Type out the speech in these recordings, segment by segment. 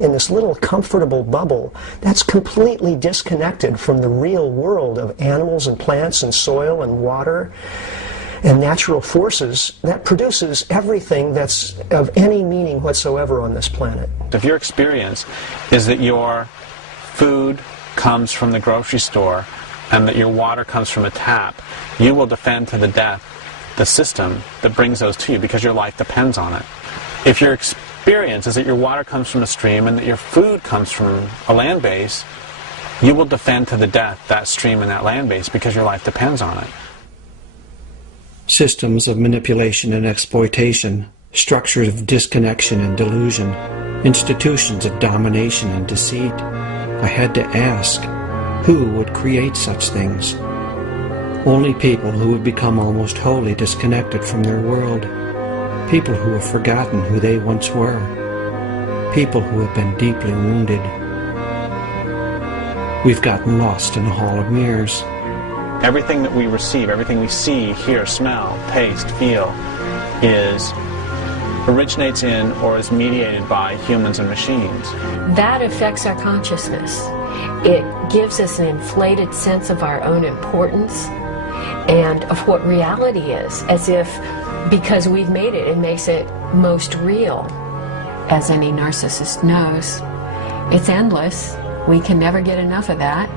in this little comfortable bubble that's completely disconnected from the real world of animals and plants and soil and water and natural forces that produces everything that's of any meaning whatsoever on this planet. If your experience is that your food comes from the grocery store and that your water comes from a tap, you will defend to the death the system that brings those to you because your life depends on it. If your experience is that your water comes from a stream and that your food comes from a land base, you will defend to the death that stream and that land base because your life depends on it. Systems of manipulation and exploitation, structures of disconnection and delusion, institutions of domination and deceit. I had to ask, who would create such things? Only people who have become almost wholly disconnected from their world. People who have forgotten who they once were. People who have been deeply wounded. We've gotten lost in a hall of mirrors. Everything that we receive, everything we see, hear, smell, taste, feel, originates in or is mediated by humans and machines. That affects our consciousness. It gives us an inflated sense of our own importance and of what reality is, as if because we've made it, it makes it most real. As any narcissist knows, it's endless. We can never get enough of that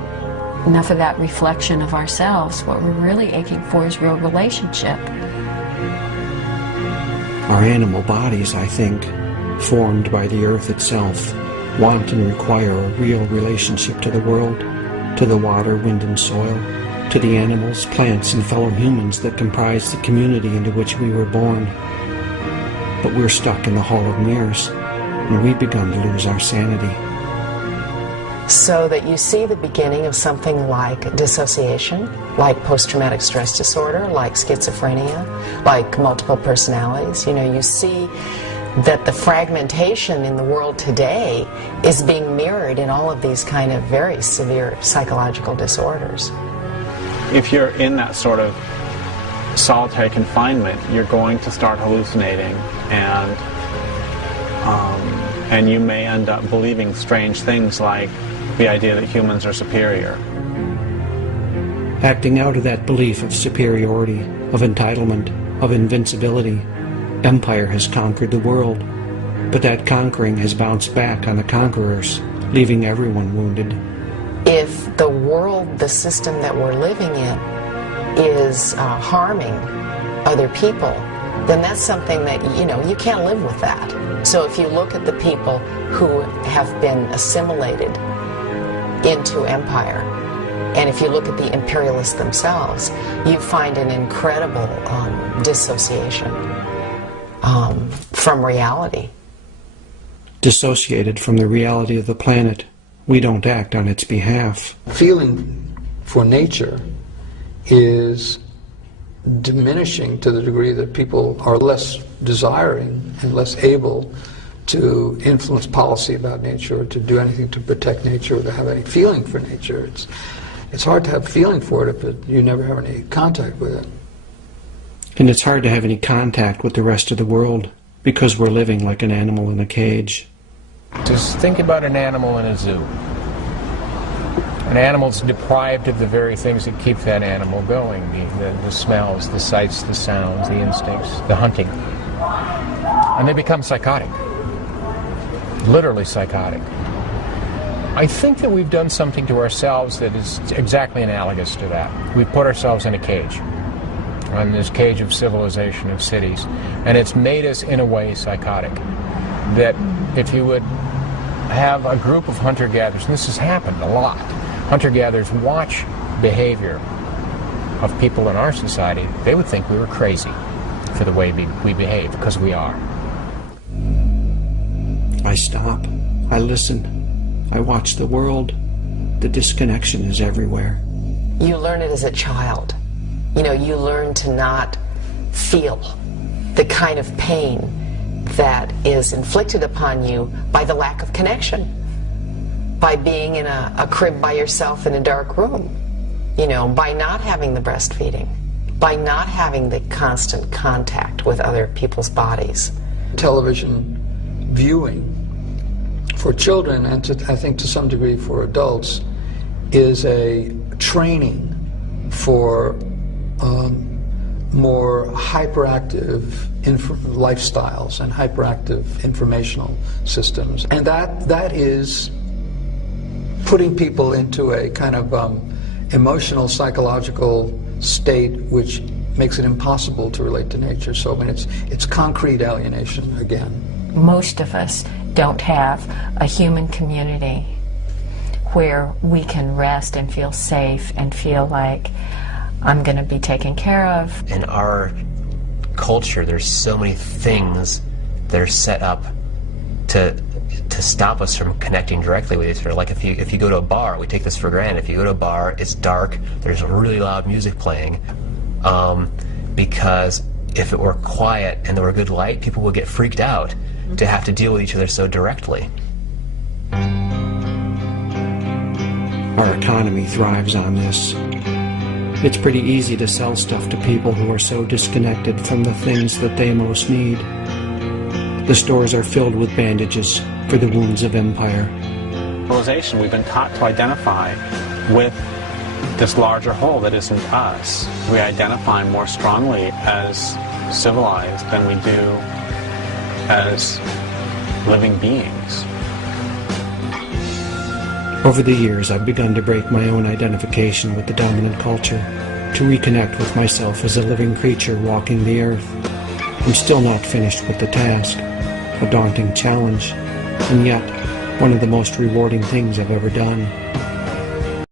reflection of ourselves. What we're really aching for is real relationship. Our animal bodies, I think, formed by the earth itself, want and require a real relationship to the world, to the water, wind, and soil, to the animals, plants, and fellow humans that comprise the community into which we were born. But we're stuck in the hall of mirrors, and we've begun to lose our sanity. So that you see the beginning of something like dissociation, like post-traumatic stress disorder, like schizophrenia, like multiple personalities. You know, you see that the fragmentation in the world today is being mirrored in all of these kind of very severe psychological disorders. If you're in that sort of solitary confinement, you're going to start hallucinating, and you may end up believing strange things like the idea that humans are superior. Acting out of that belief of superiority, of entitlement, of invincibility, empire has conquered the world, but that conquering has bounced back on the conquerors, leaving everyone wounded. If the world, the system that we're living in, is harming other people, then that's something that, you know, you can't live with that. So if you look at the people who have been assimilated into empire, and if you look at the imperialists themselves, you find an incredible dissociation from reality. Dissociated from the reality of the planet, we don't act on its behalf. Feeling for nature is diminishing to the degree that people are less desiring and less able to influence policy about nature, or to do anything to protect nature, or to have any feeling for nature. It's hard to have feeling for it if you never have any contact with it. And it's hard to have any contact with the rest of the world because we're living like an animal in a cage. Just think about an animal in a zoo. An animal's deprived of the very things that keep that animal going, the smells, the sights, the sounds, the instincts, the hunting. And they become psychotic. Literally psychotic. I think that we've done something to ourselves that is exactly analogous to that. We've put ourselves in a cage, in this cage of civilization, of cities, and it's made us, in a way, psychotic. That if you would have a group of hunter-gatherers, and this has happened a lot, hunter-gatherers watch behavior of people in our society, they would think we were crazy for the way we behave, because we are. I stop, I listen, I watch the world. The disconnection is everywhere. You learn it as a child. You know, you learn to not feel the kind of pain that is inflicted upon you by the lack of connection, by being in a crib by yourself in a dark room, you know, by not having the breastfeeding, by not having the constant contact with other people's bodies. Television viewing for children, and I think to some degree for adults, is a training for more hyperactive lifestyles and hyperactive informational systems. And that is putting people into a kind of emotional, psychological state which makes it impossible to relate to nature. So I mean, it's concrete alienation again. Most of us don't have a human community where we can rest and feel safe and feel like I'm going to be taken care of. In our culture, there's so many things that are set up to stop us from connecting directly with each other. Like if you go to a bar, we take this for granted. If you go to a bar, it's dark, there's really loud music playing, because if it were quiet and there were good light, people would get freaked out to have to deal with each other so directly. Our economy thrives on this. It's pretty easy to sell stuff to people who are so disconnected from the things that they most need. The stores are filled with bandages for the wounds of empire. Civilization, we've been taught to identify with this larger whole that isn't us. We identify more strongly as civilized than we do as living beings. Over the years, I've begun to break my own identification with the dominant culture, to reconnect with myself as a living creature walking the earth. I'm still not finished with the task, a daunting challenge, and yet one of the most rewarding things I've ever done.